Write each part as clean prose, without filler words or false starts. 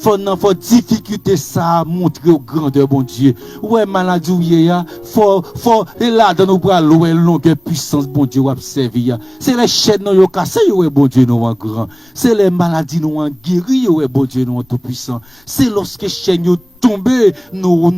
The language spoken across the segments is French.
faut difficulté ça montrer au grandeur bon Dieu. Ouais maladie ou ya, faut et là dans nos bras loin longue puissance bon Dieu observer. C'est les chaînes nous yo cassé yo bon Dieu nous en grand. C'est les maladies nous en guéri yo bon Dieu nous en tout puissant. C'est lorsque chaînes yo tomber nous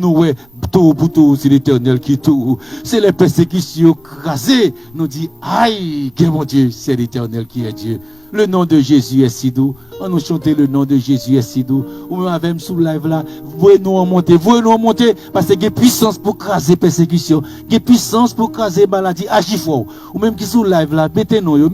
tout pour tout c'est l'Éternel qui tout. C'est les persécutions crasées nous dit aïe que mon Dieu c'est l'Éternel qui est Dieu. Le nom de Jésus est si doux. On nous chanter le nom de Jésus est si doux. Ou même avec sous live là, voyez-nous en monter parce que il y a puissance pour craser persécution, il y a puissance pour craser maladie, agis fort. Ou même qui sous live là, mettez-nous yo.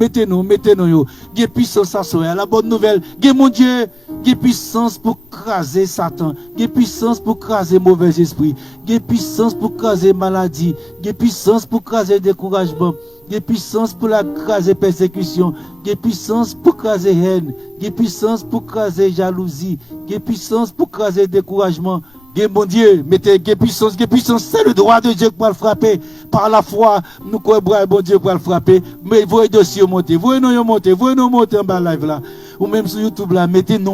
Il y a puissance à soi. La bonne nouvelle, il y a mon Dieu, il y a puissance pour craser Satan, il y a puissance pour craser mauvais esprit, il y a puissance pour craser maladie, il y a puissance pour craser découragement. Il y a puissance pour la craser persécution, il y a puissance pour craser haine, il y a puissance pour craser jalousie, il y a puissance pour craser découragement. Mon Dieu, mettez puissance, c'est le droit de Dieu pour le frapper. Par la foi, nous croyons bon Dieu pour le frapper. Mais voyez dossier monter, voyez nous monter en bas live là. Ou même sur YouTube là, mettez-nous,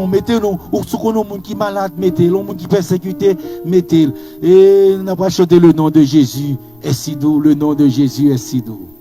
ou sur le monde qui est malade, mettez, le monde qui est persécuté, mettez. Et nous avons chanté le nom de Jésus est si doux, le nom de Jésus est si doux.